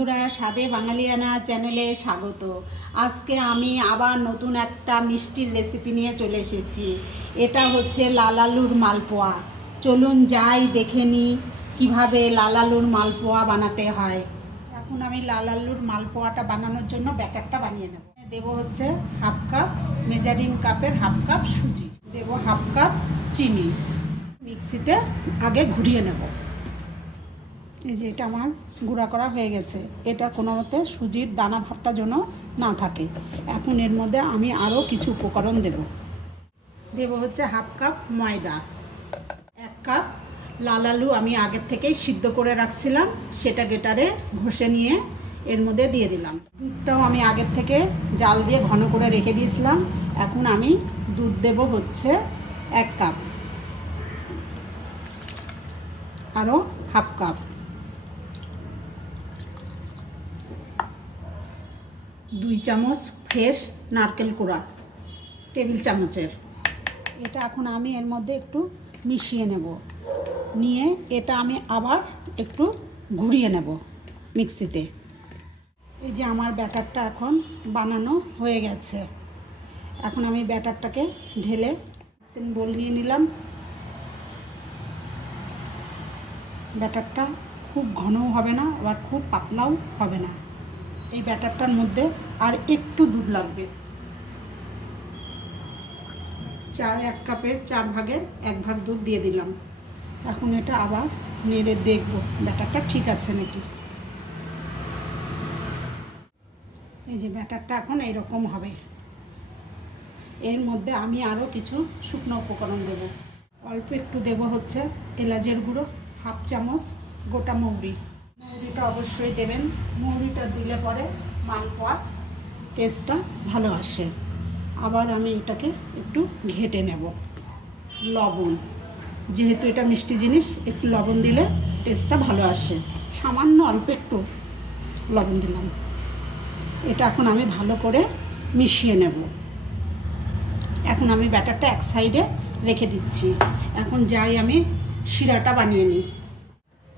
বন্ধুরা স্বাদে বাঙালিয়ানা চ্যানেলে স্বাগত। আজকে আমি আবার নতুন একটা মিষ্টির রেসিপি নিয়ে চলে এসেছি। এটা হচ্ছে লালালুর মালপোয়া। চলুন যাই দেখে নিই কীভাবে লালালুর মালপোয়া বানাতে হয়। এখন আমি লালালুর মালপোয়াটা বানানোর জন্য ব্যাটারটা বানিয়ে নেব। দেব হচ্ছে হাফ কাপ মেজারিং কাপের হাফ কাপ সুজি। দেব হাফ কাপ চিনি। মিক্সিতে আগে ঘুরিয়ে নেব। এই যে এটা আমার গুঁড়া করা হয়ে গেছে। এটা কোনো মতে সুজির দানা ভাবটা যেন না থাকে। এখন এর মধ্যে আমি আরও কিছু উপকরণ দেব। দেব হচ্ছে হাফ কাপ ময়দা। এক কাপ লাল আলু আমি আগের থেকেই সিদ্ধ করে রাখছিলাম। সেটা গেটারে ঘষে নিয়ে এর মধ্যে দিয়ে দিলাম। দুধটাও আমি আগের থেকে জাল দিয়ে ঘন করে রেখে দিয়েছিলাম। এখন আমি দুধ দেব হচ্ছে এক কাপ। আরও হাফ কাপ। দুই চামচ ফ্রেশ নারকেল কোড়া, টেবিল চামচের। এটা এখন আমি এর মধ্যে একটু মিশিয়ে নেব। নিয়ে এটা আমি আবার একটু ঘুরিয়ে নেব মিক্সিতে। এই যে আমার ব্যাটারটা এখন বানানো হয়ে গেছে। এখন আমি ব্যাটারটাকে ঢেলে বোল নিয়ে নিলাম। ব্যাটারটা খুব ঘনও হবে না, আবার খুব পাতলাও হবে না। এই ব্যাটারটার মধ্যে আর একটু দুধ লাগবে। চার, এক কাপে চার ভাগের এক ভাগ দুধ দিয়ে দিলাম। এখন এটা আবার নেড়ে দেখব। ব্যাটারটা ঠিক আছে নাকি? এই যে ব্যাটারটা এখন এরকম হবে। এর মধ্যে আমি আরও কিছু শুকনো উপকরণ দেবো। অল্প একটু দেব হচ্ছে এলাচের গুঁড়ো, হাফ চামচ গোটা মৌরি। মৌরিটা অবশ্যই দেবেন। মৌরিটা দিলে পরে মালপোয়া টেস্টটা ভালো আসে। আবার আমি এটাকে একটু ঘেটে নেব। লবণ। যেহেতু এটা মিষ্টি জিনিস, একটু লবণ দিলে টেস্টটা ভালো আসে। সামান্য অল্প একটু লবণ দিলাম। এটা এখন আমি ভালো করে মিশিয়ে নেব। এখন আমি ব্যাটারটা এক সাইডে রেখে দিচ্ছি। এখন যাই আমি শিরাটা বানিয়ে নিই।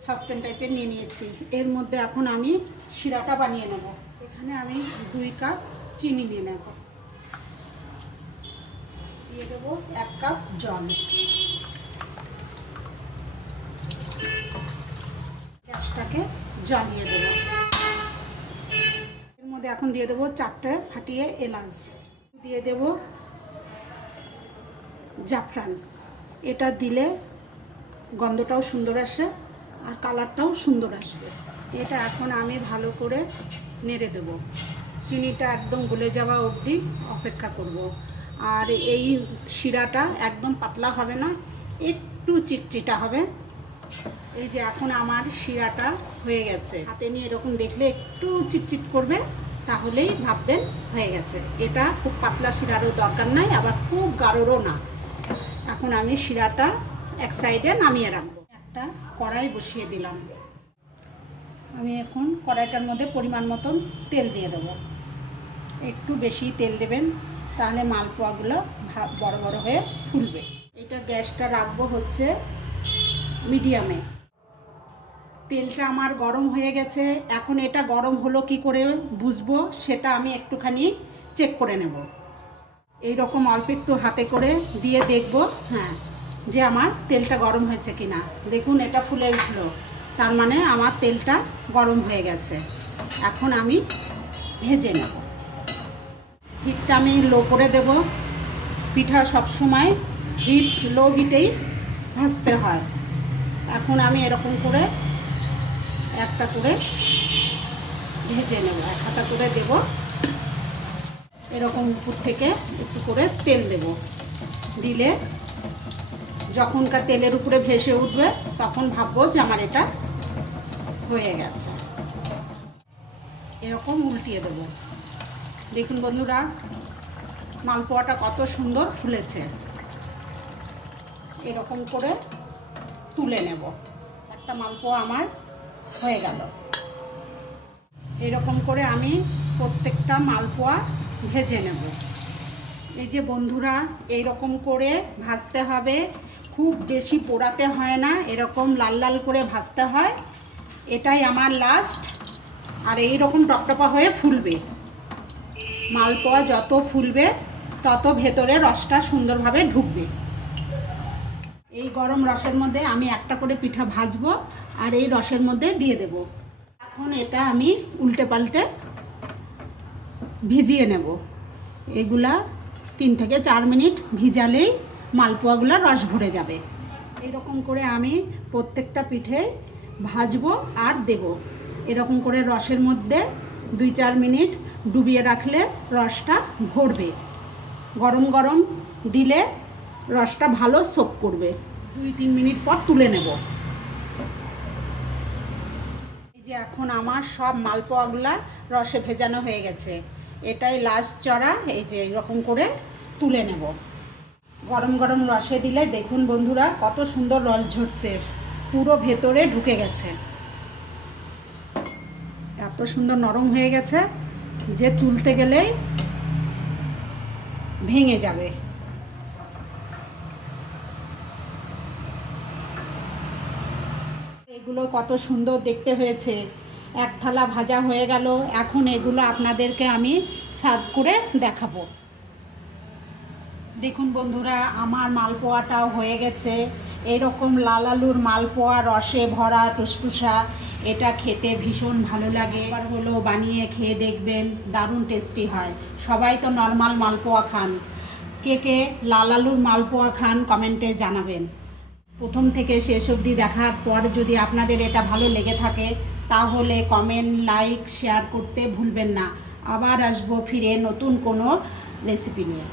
সসপ্যান টাইপের নিয়ে নিয়েছি। এর মধ্যে এখন আমি শিরাটা বানিয়ে নেব। এখানে আমি দুই কাপ চিনি নিয়ে নেব। দিয়ে দেবো এক কাপ জল। গ্যাসটাকে জ্বালিয়ে দেবো। এর মধ্যে এখন দিয়ে দেবো চারটে ফাটিয়ে এলাচ। দিয়ে দেবো জাফরান। এটা দিলে গন্ধটাও সুন্দর আসে। আর কালারটাও সুন্দর আসবে। এটা এখন আমি ভালো করে নেড়ে দেব। চিনিটা একদম গলে যাওয়া অবধি অপেক্ষা করব। আর এই শিরাটা একদম পাতলা হবে না, একটু চিটচিটা হবে। এই যে এখন আমার শিরাটা হয়ে গেছে। হাতে নিয়ে এরকম দেখলে একটু চিটচিট করবে, তাহলেই ভাববেন হয়ে গেছে। এটা খুব পাতলা শিরারও দরকার নাই, আবার খুব গাঢ়রও না। এখন আমি শিরাটা এক সাইডে নামিয়ে রাখব। একটা কড়াই বসিয়ে দিলাম। আমি এখন কড়াইটার মধ্যে পরিমাণ মতন তেল দিয়ে দেবো। একটু বেশি তেল দেবেন, তাহলে মালপোয়াগুলো বড় বড় হয়ে ফুলবে। এটা গ্যাসটা রাখব হচ্ছে মিডিয়ামে। তেলটা আমার গরম হয়ে গেছে, এখন এটা গরম হলো কি করে বুঝব, সেটা আমি একটুখানি চেক করে নেব। এই রকম অল্প একটু হাতে করে দিয়ে দেখব হ্যাঁ। যে আমার তেলটা গরম হয়েছে কি না দেখুন, এটা ফুলে উঠল। তার মানে আমার তেলটা গরম হয়ে গেছে। এখন আমি ভেজে নেব। হিটটা আমি লো করে দেব। পিঠা সবসময় হিট, লো হিটেই ভাজতে হয়। এখন আমি এরকম করে একটা করে ভেজে নেব। এক করে দেবো। এরকম উপর থেকে একটু করে তেল দেব। দিলে যখনকার তেলের উপরে ভেসে উঠবে, তখন ভাববো যে আমার এটা হয়ে গেছে। এরকম উল্টিয়ে দেব। দেখুন বন্ধুরা, মালপোয়াটা কত সুন্দর ফুলেছে। এরকম করে তুলে নেব। একটা মালপোয়া আমার হয়ে গেল। এরকম করে আমি প্রত্যেকটা মালপোয়া ভেজে নেব। এই যে বন্ধুরা এই রকম করে ভাজতে হবে। খুব বেশি পোড়াতে হয় না, এরকম লাল লাল করে ভাজতে হয়। এটাই আমার লাস্ট আর এই রকম টপটপা হয়ে ফুলবে। মালপোয়া যত ফুলবে, তত ভেতরে রসটা সুন্দরভাবে ঢুকবে। এই গরম রসের মধ্যে আমি একটা করে পিঠা ভাজবো, আর এই রসের মধ্যে দিয়ে দেব। এখন এটা আমি উল্টে পাল্টে ভিজিয়ে নেব। এগুলা তিন থেকে চার মিনিট ভিজালেই মালপোয়াগুলো রস ভরে যাবে। এরকম করে আমি প্রত্যেকটা পিঠে ভাজবো আর দেব। এরকম করে রসের মধ্যে দুই চার মিনিট ডুবিয়ে রাখলে রসটা ভরবে। গরম গরম দিলে রসটা ভালো সোপ করবে। দুই তিন মিনিট পর তুলে নেব। এই যে এখন আমার সব মালপোয়াগুলা রসে ভেজানো হয়ে গেছে। এটাই লাস্ট চড়া, এই যে এরকম করে তুলে নেব। গরম গরম রসে দিলে দেখুন বন্ধুরা, কত সুন্দর রস ঝরছে। পুরো ভেতরে ঢুকে গেছে। এত সুন্দর নরম হয়ে গেছে যে তুলতে গেলেই ভেঙে যাবে। এগুলো কত সুন্দর দেখতে হয়েছে। এক থালা ভাজা হয়ে গেল। এখন এগুলো আপনাদেরকে আমি সার্ভ করে দেখাবো। দেখুন বন্ধুরা, আমার মালপোয়াটাও হয়ে গেছে। এরকম লাল আলুর মালপোয়া, রসে ভরা, টুসটুসা, এটা খেতে ভীষণ ভালো লাগে। এবার হলো বানিয়ে খেয়ে দেখবেন, দারুণ টেস্টি হয়। সবাই তো নর্মাল মালপোয়া খান। কে কে লাল আলুর মালপোয়া খান কমেন্টে জানাবেন। প্রথম থেকে শেষ অবধি দেখার পর যদি আপনাদের এটা ভালো লেগে থাকে, তাহলে কমেন্ট লাইক শেয়ার করতে ভুলবেন না। আবার আসব ফিরে নতুন কোনো রেসিপি নিয়ে।